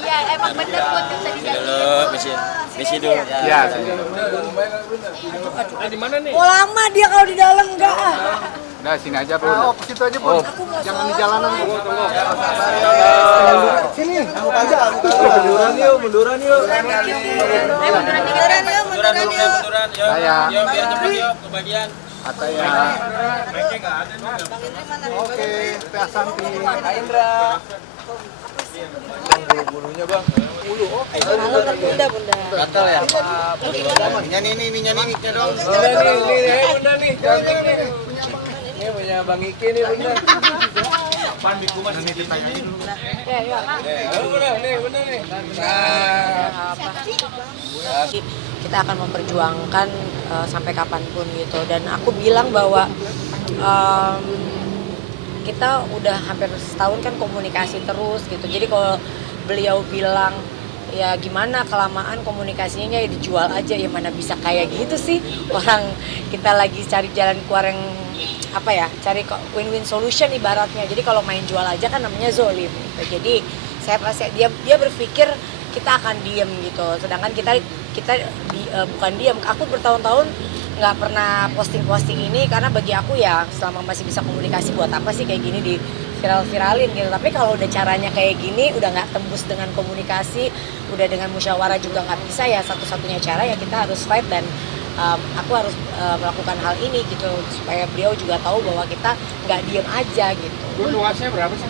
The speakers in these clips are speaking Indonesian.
Iya, emang bener buat kita dijanjiin. Misi dulu. Ya. Di mana nih? Mau lama dia kalau di dalam enggak. Udah sini aja bro. Oh, ke situ aja bro. Jangan di jalanan. Sini. Aku aja. Munduran yuk. Munduran yuk. Saya. Yuk, biar cepet yuk ke bagian. Kata ya. Oke, Teh Santi. Indra. Bulunya bang. Bunda. Gatel ya. Nyanyi mic-nya dong. Bunda nih. Ini punya Bang Iki nih Bunda. Kapan dikumas ini ditanyain dulu. Bunda nih. Kita akan memperjuangkan sampai kapanpun gitu, dan aku bilang bahwa kita udah hampir setahun kan komunikasi terus gitu. Jadi kalau beliau bilang ya gimana kelamaan komunikasinya ya dijual aja, ya mana bisa kayak gitu sih, orang kita lagi cari jalan keluar yang apa ya, cari win-win solution ibaratnya. Jadi kalau main jual aja kan namanya zolim gitu. Jadi saya pasti dia berpikir kita akan diem gitu, sedangkan kita bukan diem. Aku bertahun-tahun nggak pernah posting ini karena bagi aku ya selama masih bisa komunikasi buat apa sih kayak gini di viral-viralin gitu. Tapi kalau udah caranya kayak gini udah nggak tembus dengan komunikasi, udah dengan musyawarah juga nggak bisa, ya satu-satunya cara ya kita harus fight, dan aku harus melakukan hal ini gitu supaya beliau juga tahu bahwa kita nggak diem aja gitu. Luasnya berapa sih?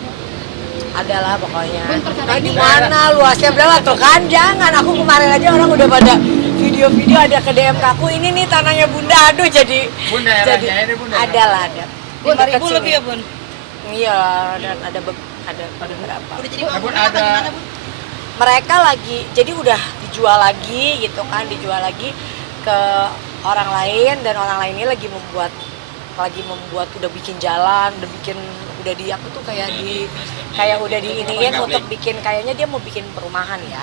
Adalah pokoknya. Nah, di mana luasnya berapa tuh kan? Jangan, aku kemarin aja orang udah pada video-video ada ke DM ke aku, ini nih tanahnya Bunda, aduh jadi Ini Bunda. ada. 5.000 lebih ya Bun? Iya, dan ada beberapa. Udah jadi bangunan apa gimana Bun? Mereka lagi, jadi udah dijual lagi gitu kan, dijual lagi ke orang lain, dan orang lain ini lagi membuat udah bikin jalan, udah di aku tuh kayak udah diiniin untuk bikin, kayaknya dia mau bikin perumahan ya.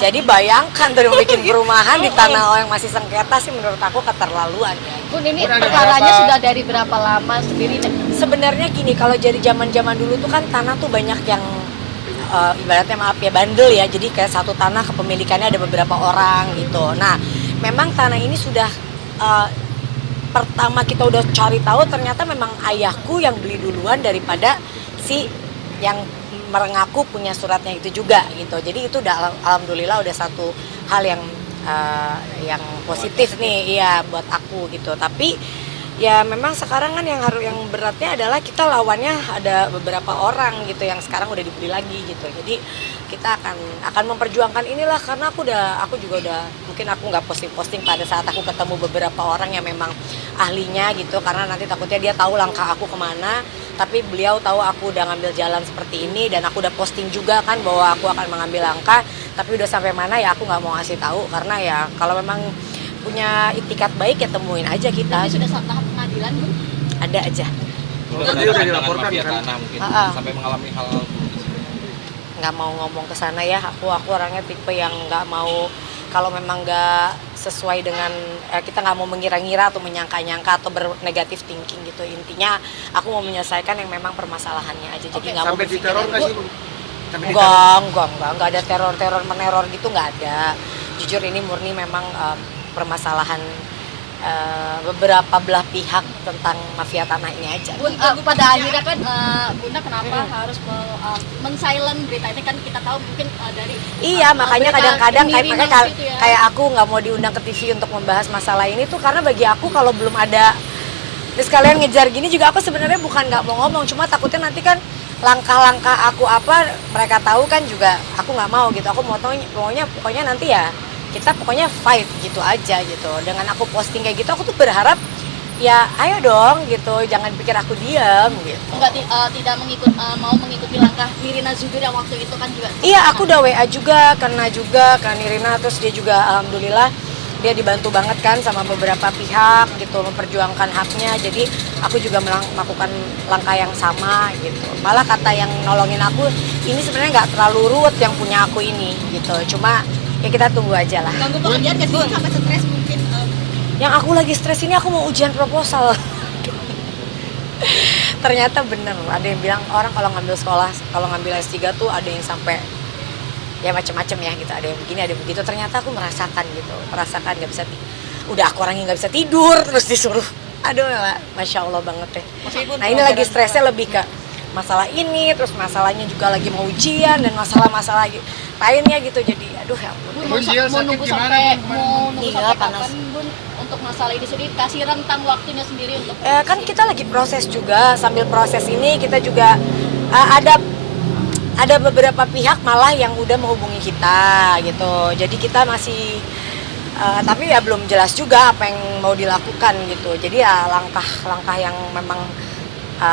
Jadi bayangkan tuh mau bikin perumahan di tanah yang masih sengketa sih, menurut aku keterlaluan ya. Bun, ini perkaranya sudah dari berapa lama sendiri? Sebenarnya gini, kalau dari zaman dulu tuh kan tanah tuh banyak yang ibaratnya maaf ya bandel ya, jadi kayak satu tanah kepemilikannya ada beberapa orang gitu. Nah memang tanah ini sudah pertama kita udah cari tahu, ternyata memang ayahku yang beli duluan daripada si yang mengaku punya suratnya itu juga gitu. Jadi itu udah alhamdulillah udah satu hal yang positif nih iya buat aku gitu. Tapi ya memang sekarang kan yang beratnya adalah kita lawannya ada beberapa orang gitu yang sekarang udah dibeli lagi gitu. Jadi kita akan memperjuangkan inilah, karena aku juga udah, mungkin aku nggak posting pada saat aku ketemu beberapa orang yang memang ahlinya gitu, karena nanti takutnya dia tahu langkah aku kemana, tapi beliau tahu aku udah ngambil jalan seperti ini, dan aku udah posting juga kan bahwa aku akan mengambil langkah, tapi udah sampai mana ya aku nggak mau ngasih tahu, karena ya kalau memang punya itikat baik ya temuin aja kita. Ini sudah tahap pengadilan Bun? Ada aja. Udah dilaporkan kan? Mungkin sampai mengalami hal Nggak mau ngomong ke sana ya, aku orangnya tipe yang nggak mau, kalau memang nggak sesuai dengan kita nggak mau mengira-ngira atau menyangka-nyangka atau bernegatif thinking gitu. Intinya aku mau menyelesaikan yang memang permasalahannya aja. Jadi nggak mau berpikir nggak ada teror meneror gitu, nggak ada. Jujur ini murni memang permasalahan beberapa belah pihak tentang mafia tanah ini aja. Bun, pada akhirnya kan Bunda kenapa harus men-silent berita ini, kan kita tahu mungkin dari iya, makanya kadang-kadang ya. kayak aku nggak mau diundang ke TV untuk membahas masalah ini tuh karena bagi aku kalau belum ada, terus kalian ngejar gini juga, aku sebenarnya bukan nggak mau ngomong, cuma takutnya nanti kan langkah-langkah aku apa mereka tahu kan juga aku nggak mau gitu. Aku pokoknya nanti ya kita pokoknya fight gitu aja gitu. Dengan aku posting kayak gitu aku tuh berharap ya ayo dong gitu, jangan pikir aku diam gitu. Enggak tidak mau mengikuti langkah Nirina Zubir yang waktu itu kan juga. Iya, aku udah WA juga kan Nirina, terus dia juga alhamdulillah dia dibantu banget kan sama beberapa pihak gitu memperjuangkan haknya. Jadi aku juga melakukan langkah yang sama gitu. Malah kata yang nolongin aku, ini sebenarnya nggak terlalu ruwet yang punya aku ini gitu. Cuma ya kita tunggu aja lah. Ganggu pekerjaan gak sih sampai stres mungkin? Yang aku lagi stres ini aku mau ujian proposal. Ternyata bener, ada yang bilang orang kalau ngambil sekolah, kalau ngambil S3 tuh ada yang sampai ya macem-macem ya gitu, ada yang begini, ada yang begitu. Ternyata aku merasakan gitu, merasakan nggak bisa, udah aku orangnya nggak bisa tidur terus disuruh, aduh masya Allah banget deh. Nah ini lagi stresnya lebih ke masalah ini, terus masalahnya juga lagi mau ujian dan masalah-masalah lainnya gitu, jadi aduh ya ampun. Bun, mau nunggu sampai Iya, panas. kapan Bun untuk masalah ini sendiri, kasih rentang waktunya sendiri untuk Kan kita lagi proses juga, sambil proses ini kita juga ada beberapa pihak malah yang udah menghubungi kita gitu, jadi kita masih tapi ya belum jelas juga apa yang mau dilakukan gitu, jadi ya langkah-langkah yang memang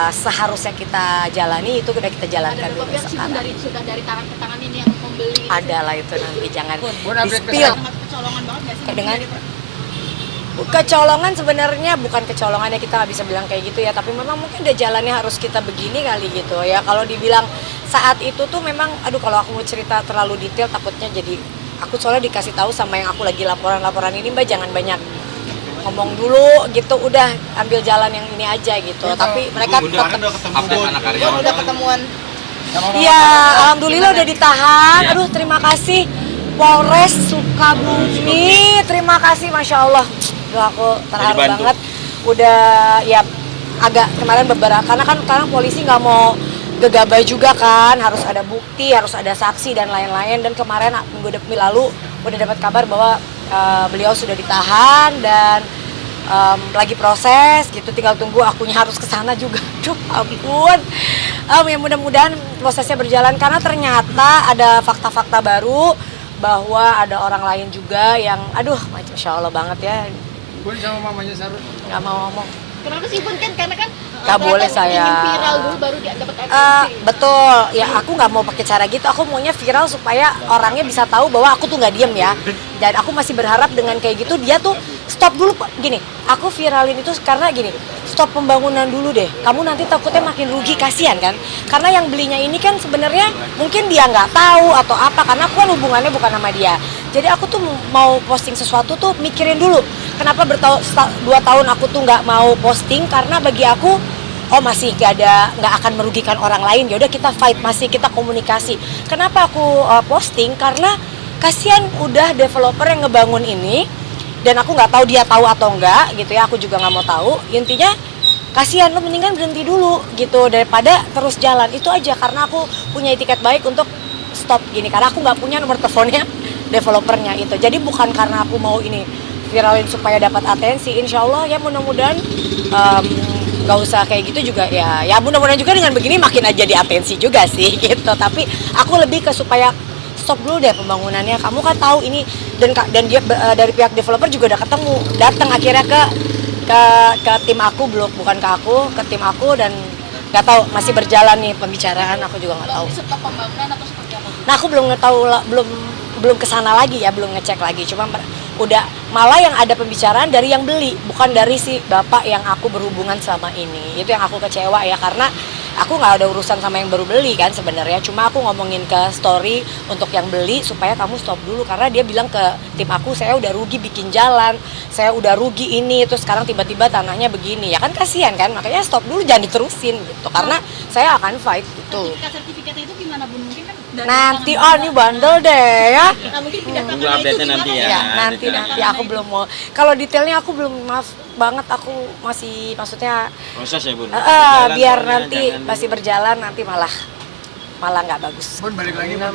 seharusnya kita jalani itu udah kita jalankan ada dulu beberapa pihak sih Bun, sekarang. sudah dari tangan ke tangan ini yang membeli Ada lah itu nanti jangan Bun, update di-spill. kecolongan banget nggak sih Dengan dari kecolongan sebenarnya bukan kecolongan ya, kita nggak bisa bilang kayak gitu ya, tapi memang mungkin udah jalannya harus kita begini kali gitu ya. Kalau dibilang saat itu tuh memang aduh kalau aku mau cerita terlalu detail takutnya jadi aku soalnya dikasih tahu sama yang aku lagi laporan ini Mbak jangan banyak ngomong dulu gitu, udah ambil jalan yang ini aja gitu. Tapi mereka tetap Update anak karyawan. udah ketemuan iya, alhamdulillah udah ditahan. Aduh terima kasih Polres Sukabumi, terima kasih masya Allah. Duh, aku terharu banget. Udah ya agak kemarin beberapa karena polisi nggak mau gegabah juga kan, harus ada bukti, harus ada saksi dan lain-lain. Dan kemarin minggu lalu udah dapat kabar bahwa beliau sudah ditahan dan lagi proses gitu, tinggal tunggu akunya harus ke sana juga. Duh ampun. Ya mudah-mudahan prosesnya berjalan karena ternyata ada fakta-fakta baru bahwa ada orang lain juga yang aduh masya Allah banget ya. Bun sama mamanya Sarul. Nggak mau ngomong. kenapa sih Bun, kan karena kan Nggak boleh, kan ingin sayang. viral dulu baru dia dapat atensi Betul, ya aku nggak mau pakai cara gitu, aku maunya viral supaya orangnya bisa tahu bahwa aku tuh nggak diem ya. Dan aku masih berharap dengan kayak gitu dia tuh stop dulu, gini, aku viralin itu karena gini, stop pembangunan dulu deh, kamu nanti takutnya makin rugi, kasihan kan. Karena yang belinya ini kan sebenarnya mungkin dia nggak tahu atau apa, karena aku kan hubungannya bukan sama dia. Jadi aku tuh mau posting sesuatu tuh mikirin dulu, kenapa 2 tahun aku tuh nggak mau posting, karena bagi aku oh masih nggak akan merugikan orang lain, ya udah kita fight, masih kita komunikasi. Kenapa aku posting, karena kasihan udah developer yang ngebangun ini dan aku nggak tahu dia tahu atau enggak gitu ya, aku juga nggak mau tahu. Intinya kasihan, lo mendingan berhenti dulu gitu daripada terus jalan itu aja, karena aku punya etiket baik untuk stop gini, karena aku nggak punya nomor teleponnya developernya itu. Jadi bukan karena aku mau ini viralin supaya dapat atensi, insya Allah ya mudah-mudahan nggak usah kayak gitu juga ya mudah-mudahan juga dengan begini makin aja di atensi juga sih gitu. Tapi aku lebih ke supaya stop dulu deh pembangunannya, kamu kan tahu ini, dan dia dari pihak developer juga udah datang akhirnya ke tim aku, bukan ke aku, ke tim aku, dan nggak tahu masih berjalan nih pembicaraan, aku juga nggak tahu. stop pembangunan atau seperti apa? Nah aku belum tahu, belum kesana lagi ya, belum ngecek lagi, cuma udah malah yang ada pembicaraan dari yang beli, bukan dari si bapak yang aku berhubungan selama ini. Itu yang aku kecewa ya, karena aku nggak ada urusan sama yang baru beli kan sebenarnya, cuma aku ngomongin ke story untuk yang beli supaya kamu stop dulu, karena dia bilang ke tim aku, saya udah rugi bikin jalan, saya udah rugi ini, terus sekarang tiba-tiba tanahnya begini, ya kan kasihan kan, makanya stop dulu, jangan diterusin gitu, karena saya akan fight gitu. Sertifikatnya itu gimana Bun? Mungkin kan dari Nanti tangan ini bandel deh ya. Nah, mungkin pindah Tunggu tangannya itu update-nya nanti gimana? ya. Ya, nanti aku belum mau. Kalau detailnya aku belum, maaf banget, aku masih maksudnya Proses ya Bun. biar nanti masih berjalan, nanti malah nggak bagus. Bun balik lagi. Bun.